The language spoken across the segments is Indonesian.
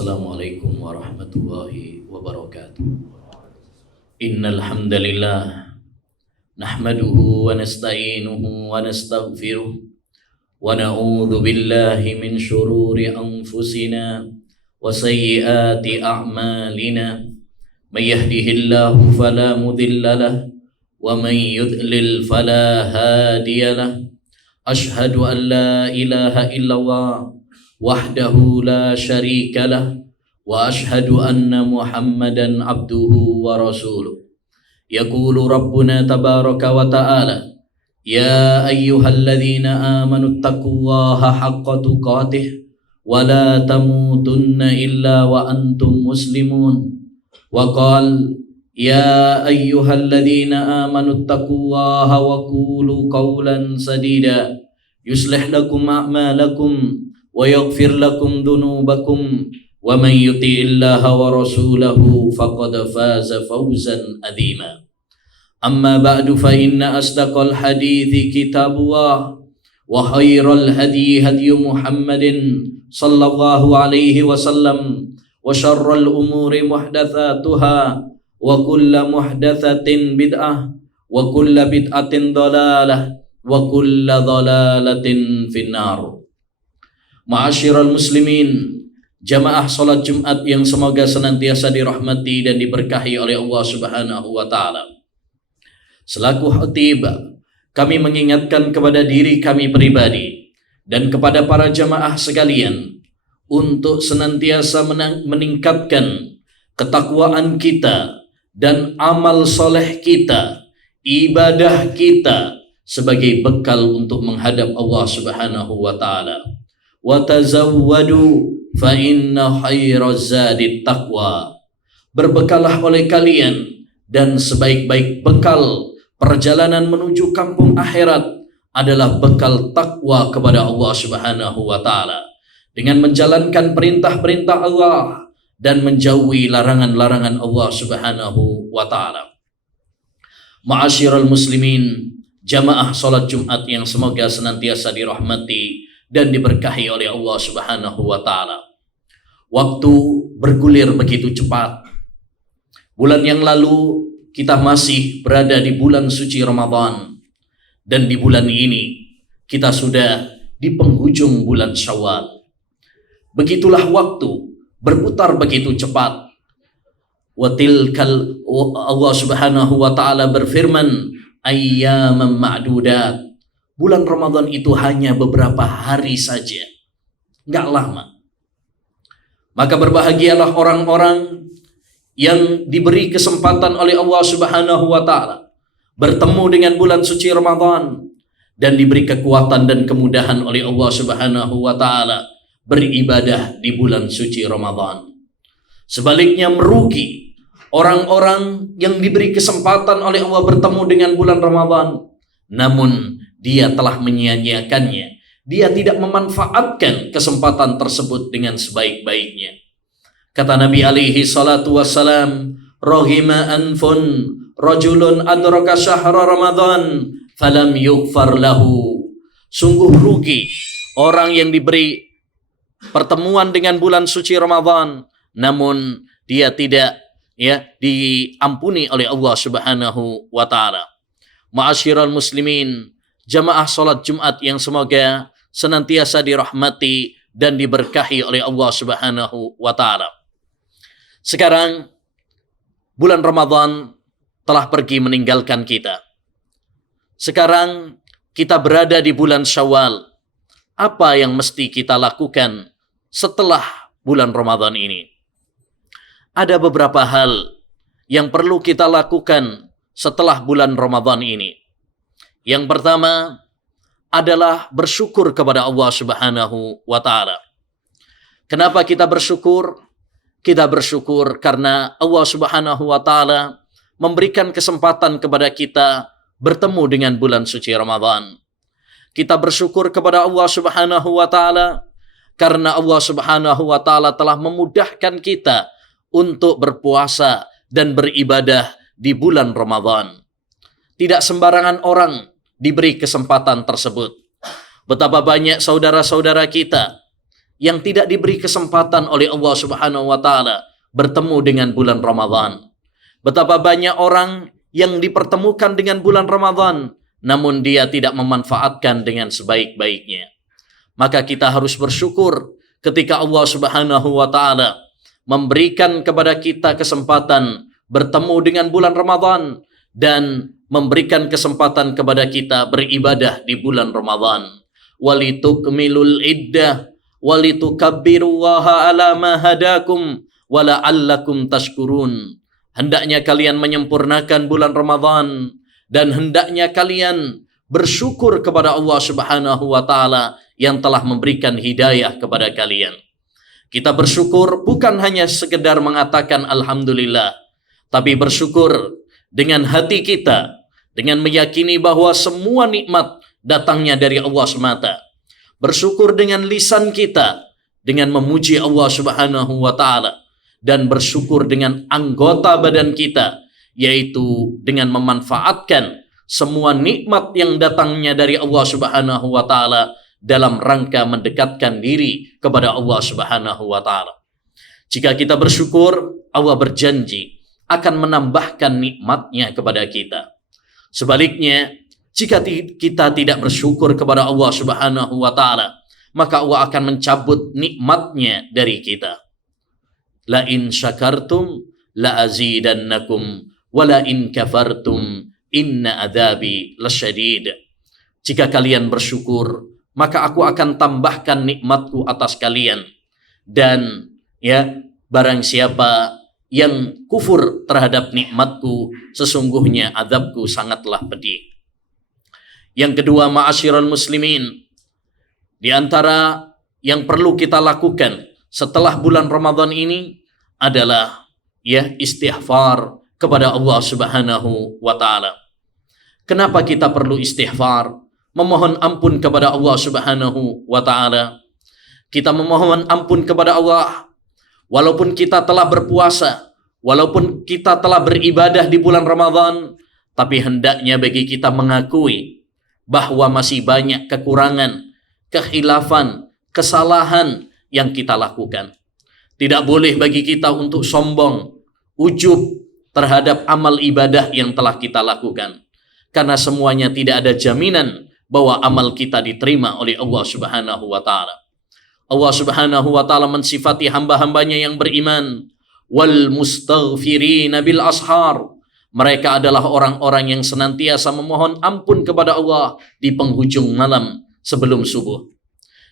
Assalamualaikum warahmatullahi wabarakatuh. Innal hamdalillah nahmaduhu wa nasta'inuhu wa nastaghfiruh wa na'udzu billahi min shururi anfusina wa sayyiati a'malina. May yahdihillahu fala mudilla lahu wa may yudlil fala hadiya lahu. Ashhadu an la ilaha illallah wahdahu la syarika lah wa ashhadu anna Muhammadan abduhu wa rasuluh. Yaqulu Rabbuna tabaraka wa ta'ala, ya ayyuhalladzina amanu taqullaha haqqa tuqatih wa la tamutunna illa wa antum muslimun. Wa qala ya ayyuhalladzina amanu taqullaha wa qulu qawlan sadida yuslih lakum a'malakum wa yaghfir lakum dhunubakum wa man yuti'illaha wa rasulahu faqad faza fawzan adzima. Amma ba'du fa inna asdaqal hadithi kitabullah wa khairal hadi hadi Muhammadin sallallahu alaihi wasallam wa syarral umuri muhdatsatuha wa kullu muhdatsatin bid'ah wa kullu bid'atin dhalalah wa kullu dhalalatin finnar. Ma'asyiral muslimin, jamaah salat Jumat yang semoga senantiasa dirahmati dan diberkahi oleh Allah Subhanahu wa taala. Selaku khatib, kami mengingatkan kepada diri kami pribadi dan kepada para jamaah sekalian untuk senantiasa meningkatkan ketakwaan kita dan amal soleh kita, ibadah kita sebagai bekal untuk menghadap Allah Subhanahu wa taala. Wa tazawwadu fa inna khairaz zadi taqwa. Berbekalah oleh kalian dan sebaik-baik bekal perjalanan menuju kampung akhirat adalah bekal takwa kepada Allah Subhanahu wa taala, dengan menjalankan perintah-perintah Allah dan menjauhi larangan-larangan Allah Subhanahu wa taala. Ma'asyiral muslimin, jamaah salat Jumat yang semoga senantiasa dirahmati dan diberkahi oleh Allah Subhanahu wa taala. Waktu bergulir begitu cepat. Bulan yang lalu kita masih berada di bulan suci Ramadan, dan di bulan ini kita sudah di penghujung bulan Syawal. Begitulah waktu berputar begitu cepat. Allah Subhanahu wa taala berfirman, ayyaman ma'dudat. Bulan Ramadan itu hanya beberapa hari saja, nggak lama. Maka berbahagialah orang-orang yang diberi kesempatan oleh Allah Subhanahu wa taala bertemu dengan bulan suci Ramadan dan diberi kekuatan dan kemudahan oleh Allah Subhanahu wa taala beribadah di bulan suci Ramadan. Sebaliknya merugi orang-orang yang diberi kesempatan oleh Allah bertemu dengan bulan Ramadan, namun dia telah menyia-nyiakannya. Dia tidak memanfaatkan kesempatan tersebut dengan sebaik-baiknya. Kata Nabi alaihi salatu wassalam, rahima anfun rajulun adraka syahra Ramadan falam yughfar lahu. Sungguh rugi orang yang diberi pertemuan dengan bulan suci Ramadan, namun dia tidak diampuni oleh Allah Subhanahu wa taala. Ma'asyiral muslimin, jamaah salat Jumat yang semoga senantiasa dirahmati dan diberkahi oleh Allah Subhanahu wa taala. Sekarang bulan Ramadan telah pergi meninggalkan kita. Sekarang kita berada di bulan Syawal. Apa yang mesti kita lakukan setelah bulan Ramadan ini? Ada beberapa hal yang perlu kita lakukan setelah bulan Ramadan ini. Yang pertama adalah bersyukur kepada Allah Subhanahu wa taala. Kenapa kita bersyukur? Kita bersyukur karena Allah Subhanahu wa taala memberikan kesempatan kepada kita bertemu dengan bulan suci Ramadan. Kita bersyukur kepada Allah Subhanahu wa taala karena Allah Subhanahu wa taala telah memudahkan kita untuk berpuasa dan beribadah di bulan Ramadan. Tidak sembarangan orang diberi kesempatan tersebut. Betapa banyak saudara-saudara kita yang tidak diberi kesempatan oleh Allah Subhanahu wa taala bertemu dengan bulan Ramadan. Betapa banyak orang yang dipertemukan dengan bulan Ramadan, namun dia tidak memanfaatkan dengan sebaik-baiknya. Maka kita harus bersyukur ketika Allah Subhanahu wa taala memberikan kepada kita kesempatan bertemu dengan bulan Ramadan dan memberikan kesempatan kepada kita beribadah di bulan Ramadan. Walitukmilul iddah walitukabbirullaha ala ma hadakum wala'allakum tashkurun. Hendaknya kalian menyempurnakan bulan Ramadan dan hendaknya kalian bersyukur kepada Allah Subhanahu wa taala yang telah memberikan hidayah kepada kalian. Kita bersyukur bukan hanya sekedar mengatakan alhamdulillah, tapi bersyukur dengan hati kita, dengan meyakini bahwa semua nikmat datangnya dari Allah semata. Bersyukur dengan lisan kita, dengan memuji Allah Subhanahu wa taala, dan bersyukur dengan anggota badan kita, yaitu dengan memanfaatkan semua nikmat yang datangnya dari Allah Subhanahu wa taala dalam rangka mendekatkan diri kepada Allah Subhanahu wa taala. Jika kita bersyukur, Allah berjanji akan menambahkan nikmatnya kepada kita. Sebaliknya, jika kita tidak bersyukur kepada Allah Subhanahu wa taala, maka Allah akan mencabut nikmatnya dari kita. La in syakartum la azidannakum wa la in kafartum inna adzabi lasyadid. Jika kalian bersyukur, maka aku akan tambahkan nikmatku atas kalian. Dan barang siapa yang kufur terhadap nikmatku, sesungguhnya azabku sangatlah pedih. Yang kedua, ma'asyiral muslimin, di antara yang perlu kita lakukan setelah bulan Ramadan ini adalah istighfar kepada Allah Subhanahu wa taala. Kenapa kita perlu istighfar? Memohon ampun kepada Allah Subhanahu wa taala. Kita memohon ampun kepada Allah walaupun kita telah berpuasa, walaupun kita telah beribadah di bulan Ramadan, tapi hendaknya bagi kita mengakui bahwa masih banyak kekurangan, kekhilafan, kesalahan yang kita lakukan. Tidak boleh bagi kita untuk sombong, ujub terhadap amal ibadah yang telah kita lakukan. Karena semuanya tidak ada jaminan bahwa amal kita diterima oleh Allah Subhanahu wa taala. Allah Subhanahu wa taala mensifati hamba-hambanya yang beriman, wal mustaghfirina bil ashar. Mereka adalah orang-orang yang senantiasa memohon ampun kepada Allah di penghujung malam sebelum subuh.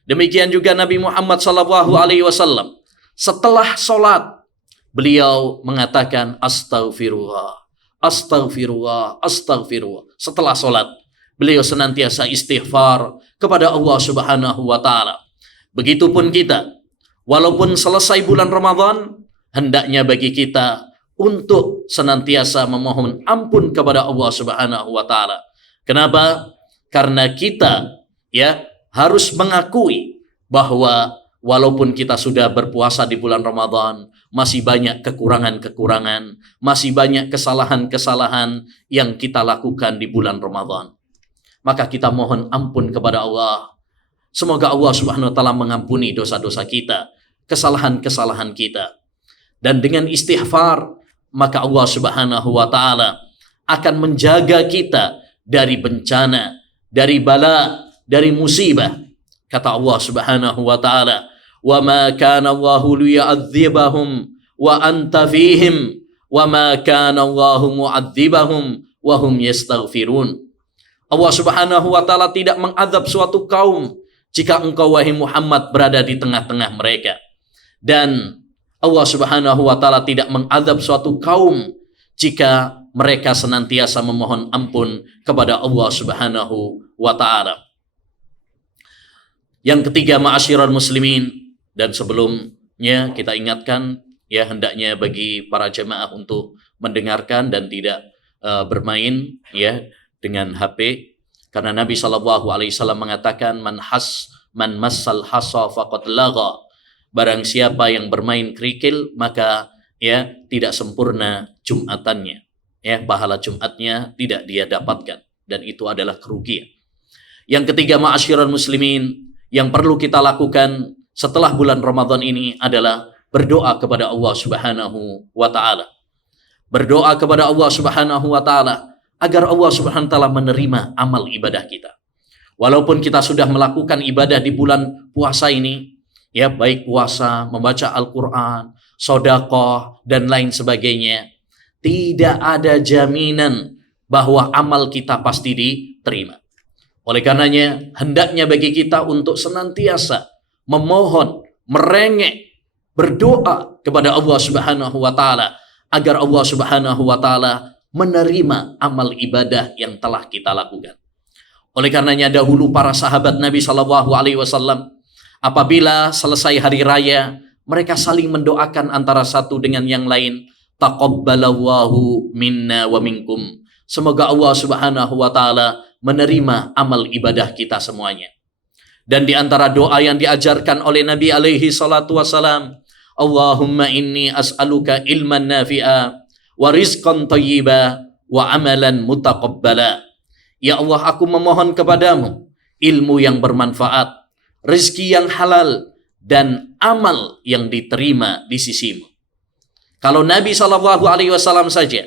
Demikian juga Nabi Muhammad SAW setelah sholat beliau mengatakan astaghfirullah, astaghfirullah, astaghfirullah. Setelah sholat beliau senantiasa istighfar kepada Allah Subhanahu wa taala. Begitupun kita, walaupun selesai bulan Ramadan, hendaknya bagi kita untuk senantiasa memohon ampun kepada Allah Subhanahu wa taala. Kenapa? Karena kita harus mengakui bahwa walaupun kita sudah berpuasa di bulan Ramadan, masih banyak kekurangan-kekurangan, masih banyak kesalahan-kesalahan yang kita lakukan di bulan Ramadan. Maka kita mohon ampun kepada Allah. Semoga Allah Subhanahu wa taala mengampuni dosa-dosa kita, kesalahan-kesalahan kita. Dan dengan istighfar, maka Allah Subhanahu wa taala akan menjaga kita dari bencana, dari bala, dari musibah. Kata Allah Subhanahu wa taala, "Wa ma kana Allahu liyu'adzibahum wa anta fihim, wa ma kana Allahu mu'adzibahum wa hum yastaghfirun." Allah Subhanahu wa taala tidak mengadab suatu kaum jika engkau wahai Muhammad berada di tengah-tengah mereka. Dan Allah Subhanahu wa taala tidak mengadab suatu kaum jika mereka senantiasa memohon ampun kepada Allah Subhanahu wa taala. Yang ketiga, ma'asyiral muslimin, dan sebelumnya kita ingatkan hendaknya bagi para jemaah untuk mendengarkan dan tidak bermain dengan HP, karena Nabi SAW mengatakan man massal hasa faqad lagha. Barang siapa yang bermain kerikil maka tidak sempurna Jumatannya, pahala Jumatnya tidak dia dapatkan, dan itu adalah kerugian. Yang ketiga, ma'asyiral muslimin, yang perlu kita lakukan setelah bulan Ramadan ini adalah berdoa kepada Allah Subhanahu wa taala. Berdoa kepada Allah Subhanahu wa taala agar Allah Subhanahu wa taala menerima amal ibadah kita. Walaupun kita sudah melakukan ibadah di bulan puasa ini, ya baik puasa, membaca Al-Qur'an, sedekah dan lain sebagainya, tidak ada jaminan bahwa amal kita pasti diterima. Oleh karenanya, hendaknya bagi kita untuk senantiasa memohon, merengek, berdoa kepada Allah Subhanahu wa taala agar Allah Subhanahu wa taala menerima amal ibadah yang telah kita lakukan. Oleh karenanya dahulu para sahabat Nabi Shallallahu alaihi wasallam apabila selesai hari raya, mereka saling mendoakan antara satu dengan yang lain, taqabbalallahu minna wa minkum. Semoga Allah Subhanahu wa taala menerima amal ibadah kita semuanya. Dan di antara doa yang diajarkan oleh Nabi alaihi salatu wasalam, Allahumma inni as'aluka ilman nafi'a wa rizqan thayyiba wa amalan mutaqabbala. Ya Allah, aku memohon kepadamu ilmu yang bermanfaat, rezeki yang halal, dan amal yang diterima di sisimu. Kalau Nabi SAW saja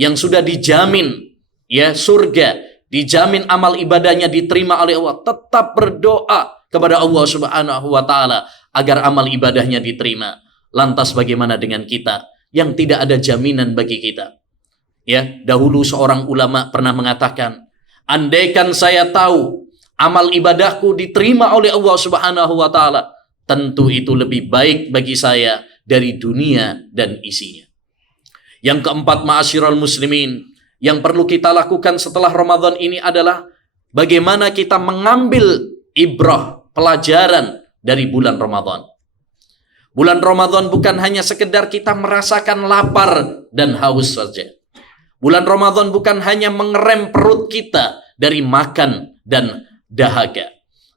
yang sudah dijamin ya surga, dijamin amal ibadahnya diterima oleh Allah, tetap berdoa kepada Allah Subhanahu wa taala agar amal ibadahnya diterima. Lantas bagaimana dengan kita yang tidak ada jaminan bagi kita? Ya, dahulu seorang ulama pernah mengatakan, andaikan saya tahu amal ibadahku diterima oleh Allah Subhanahu wa taala, tentu itu lebih baik bagi saya dari dunia dan isinya. Yang keempat, ma'asyiral muslimin, yang perlu kita lakukan setelah Ramadan ini adalah bagaimana kita mengambil ibrah, pelajaran dari bulan Ramadan. Bulan Ramadan bukan hanya sekedar kita merasakan lapar dan haus saja. Bulan Ramadan bukan hanya mengerem perut kita dari makan dan dahaga.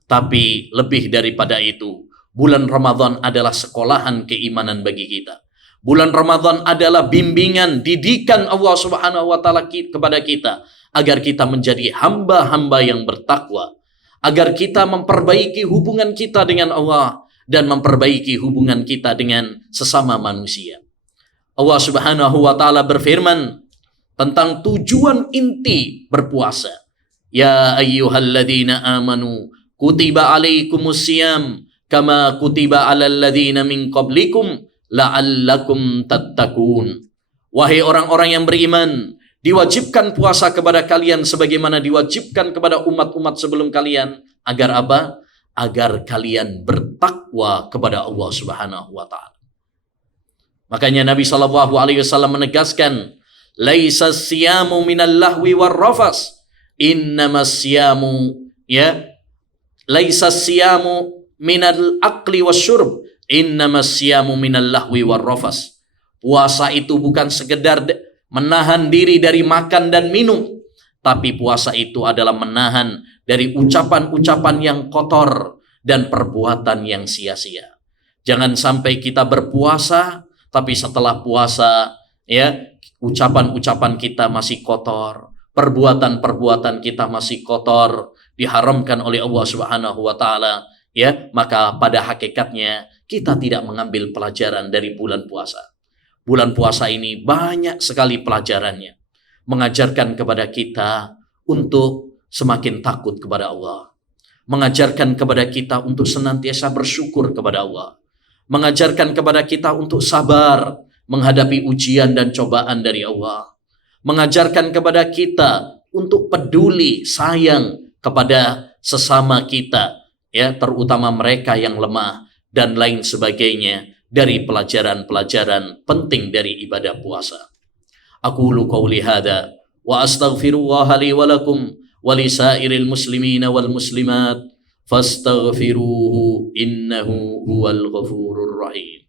Tapi lebih daripada itu, bulan Ramadan adalah sekolahan keimanan bagi kita. Bulan Ramadan adalah bimbingan, didikan Allah Subhanahu wa taala kepada kita agar kita menjadi hamba-hamba yang bertakwa, agar kita memperbaiki hubungan kita dengan Allah dan memperbaiki hubungan kita dengan sesama manusia. Allah Subhanahu wa taala berfirman tentang tujuan inti berpuasa. Ya ayyuhalladzina amanu kutiba alaikumusiyam kama kutiba alal ladzina min qablikum la'allakum tattaqun. Wahai orang-orang yang beriman, diwajibkan puasa kepada kalian sebagaimana diwajibkan kepada umat-umat sebelum kalian. Agar apa? Agar kalian bertakwa kepada Allah Subhanahu wa taala. Makanya Nabi sallallahu alaihi wasallam menegaskan, laisa siyamu minal lahwi war rafas, innamas siyamu laisa siyamu minal akli wasyurb, innamas siyamu minal lahwi war rafas. Puasa itu bukan sekedar menahan diri dari makan dan minum, tapi puasa itu adalah menahan dari ucapan-ucapan yang kotor dan perbuatan yang sia-sia. Jangan sampai kita berpuasa tapi setelah puasa ya ucapan-ucapan kita masih kotor, perbuatan-perbuatan kita masih kotor, diharamkan oleh Allah Subhanahu wa taala, ya, maka pada hakikatnya kita tidak mengambil pelajaran dari bulan puasa. Bulan puasa ini banyak sekali pelajarannya, mengajarkan kepada kita untuk semakin takut kepada Allah, mengajarkan kepada kita untuk senantiasa bersyukur kepada Allah, mengajarkan kepada kita untuk sabar menghadapi ujian dan cobaan dari Allah, mengajarkan kepada kita untuk peduli, sayang kepada sesama kita, ya, terutama mereka yang lemah dan lain sebagainya dari pelajaran-pelajaran penting dari ibadah puasa. Aqulu qawli hadza wa astaghfirullah li wa lakum wa li sairil muslimina wal muslimat fastaghfiruhu innahu huwal ghafurur rahim.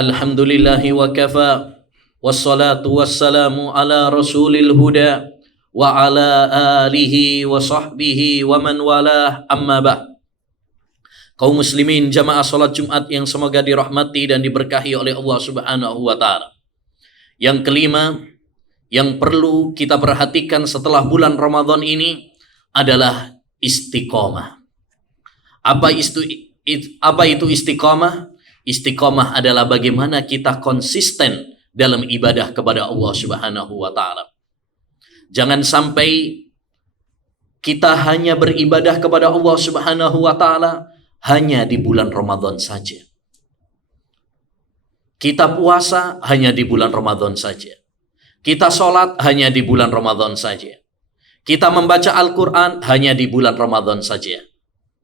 Alhamdulillahi wa kafa, wassalatu wassalamu ala rasulil huda wa ala alihi wa sahbihi wa man walah, amma ba'd. Kaum muslimin jamaah salat Jumat yang semoga dirahmati dan diberkahi oleh Allah Subhanahu wa taala. Yang kelima, yang perlu kita perhatikan setelah bulan Ramadan ini adalah istiqomah. Apa itu istiqomah? Istiqomah adalah bagaimana kita konsisten dalam ibadah kepada Allah Subhanahu wa taala. Jangan sampai kita hanya beribadah kepada Allah Subhanahu wa taala hanya di bulan Ramadan saja. Kita puasa hanya di bulan Ramadan saja. Kita sholat hanya di bulan Ramadan saja. Kita membaca Al-Quran hanya di bulan Ramadan saja.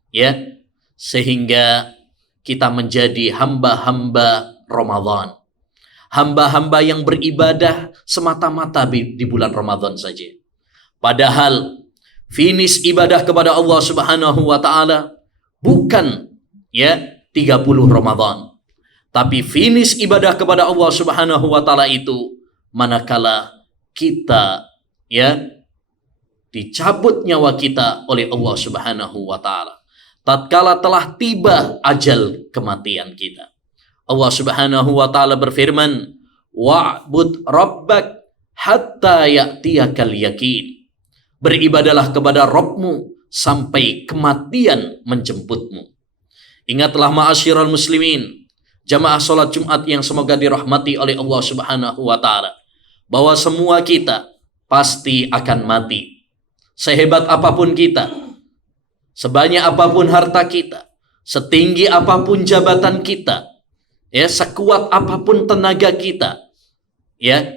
Ya, sehingga kita menjadi hamba-hamba Ramadan. Hamba-hamba yang beribadah semata-mata di bulan Ramadan saja. Padahal finish ibadah kepada Allah Subhanahu wa taala bukan 30 Ramadan. Tapi finish ibadah kepada Allah Subhanahu wa taala itu manakala kita dicabut nyawa kita oleh Allah Subhanahu wa taala. Tatkala telah tiba ajal kematian kita. Allah Subhanahu wa taala berfirman, "Wa'bud rabbak hatta ya'tiyakal yakin." Beribadalah kepada Rabbmu sampai kematian menjemputmu. Ingatlah ma'asyiral muslimin, jamaah salat Jumat yang semoga dirahmati oleh Allah Subhanahu wa taala, bahwa semua kita pasti akan mati. Sehebat apapun kita, sebanyak apapun harta kita, setinggi apapun jabatan kita, sekuat apapun tenaga kita,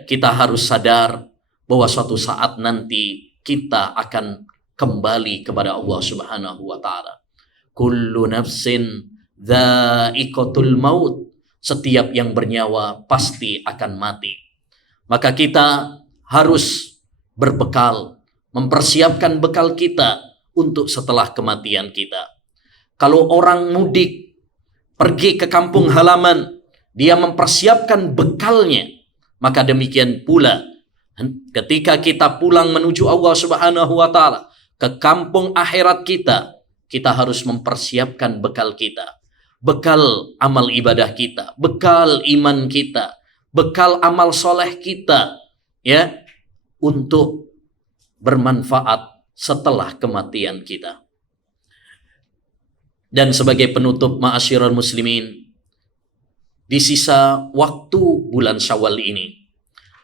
kita harus sadar bahwa suatu saat nanti kita akan kembali kepada Allah Subhanahu wa taala. Kullu nafsin dha'iqatul maut. Setiap yang bernyawa pasti akan mati. Maka kita harus berbekal, mempersiapkan bekal kita untuk setelah kematian kita. Kalau orang mudik pergi ke kampung halaman, dia mempersiapkan bekalnya, maka demikian pula ketika kita pulang menuju Allah Subhanahu wa taala ke kampung akhirat kita, kita harus mempersiapkan bekal kita. Bekal amal ibadah kita, bekal iman kita, bekal amal soleh kita, untuk bermanfaat setelah kematian kita. Dan sebagai penutup ma'asyiral muslimin, di sisa waktu bulan Syawal ini,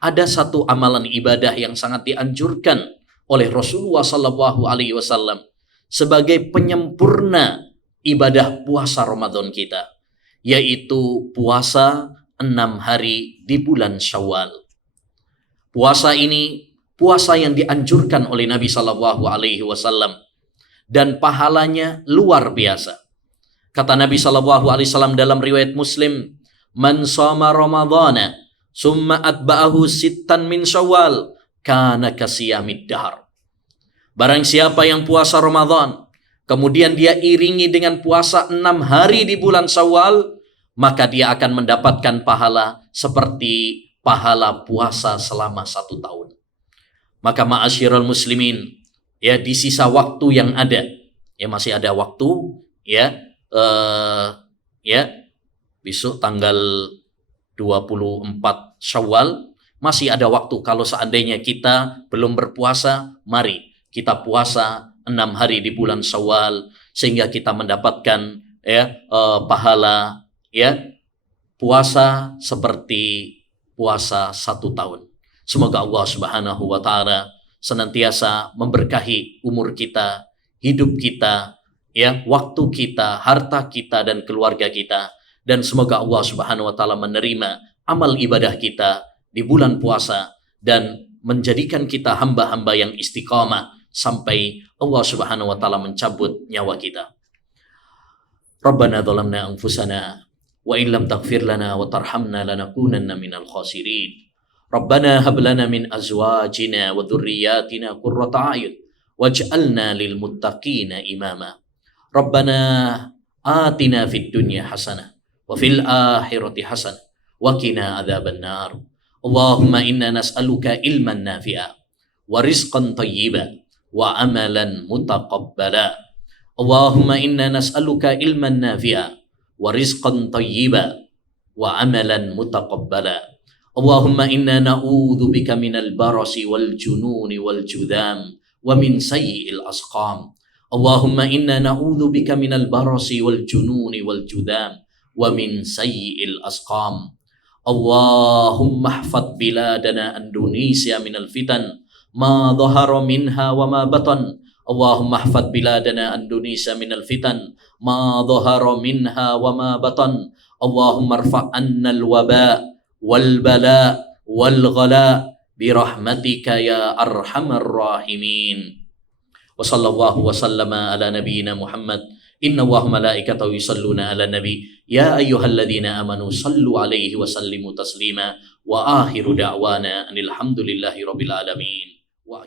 ada satu amalan ibadah yang sangat dianjurkan oleh Rasulullah SAW sebagai penyempurna ibadah puasa Ramadan kita, yaitu puasa 6 hari di bulan Syawal. Puasa ini puasa yang dianjurkan oleh Nabi SAW dan pahalanya luar biasa. Kata Nabi SAW dalam riwayat Muslim, "Man shoma Ramadhana summa atba'ahu sittan min Syawal kana kasiyamid dahar." Barang siapa yang puasa Ramadan, kemudian dia iringi dengan puasa 6 hari di bulan Syawal, maka dia akan mendapatkan pahala seperti pahala puasa selama 1 tahun. Maka ma'asyiral muslimin, di sisa waktu yang ada, masih ada waktu, besok tanggal 24 Syawal, masih ada waktu. Kalau seandainya kita belum berpuasa, mari kita puasa 6 hari di bulan Syawal, sehingga kita mendapatkan pahala puasa seperti puasa 1 tahun. Semoga Allah Subhanahu wa taala senantiasa memberkahi umur kita, hidup kita, waktu kita, harta kita dan keluarga kita, dan semoga Allah Subhanahu wa taala menerima amal ibadah kita di bulan puasa dan menjadikan kita hamba-hamba yang istiqamah sampai Allah Subhanahu wa taala mencabut nyawa kita. Rabbana dhalamna anfusana wa illam taghfir lana wa tarhamna lanakunanna minal khasirin. Rabbana hab lana min azwajina wa dhurriyyatina qurrata a'yun waj'alna lil muttaqina imama. Rabbana atina fid dunya hasanah wa fil akhirati hasanah wa qina adzaban nar. Allahumma inna nas'aluka ilman nafi'a wa rizqan thayyiban wa amalan mutaqabbala. Allahumma inna nas'aluka ilman nafi'a wa rizqan tayyiba wa amalan mutaqabbala. Allahumma inna na'udzubika minal barasi wal jununi wal judam wa min sayyi'il asqam. Allahumma inna na'udzubika minal barasi wal jununi wal judam wa min sayyi'il asqam. Allahumma ihfadz biladana Indonesia minal fitan ma dhahara minha wa ma batan. Allahumma ihfadz biladana Indonesia minal fitan ma dhahara minha wa ma batan. Allahumma irfa' 'annal waba wal bala wal ghala bi rahmatika ya arhamar rahimin. Wa sallallahu wa sallama ala nabiyyina Muhammad. Inna Allaha malaikatahu yusalluna ala nabi ya ayyuhalladzina amanu sallu alaihi wa sallimu taslima wa akhiru da'wana alhamdulillahi rabbil alamin wa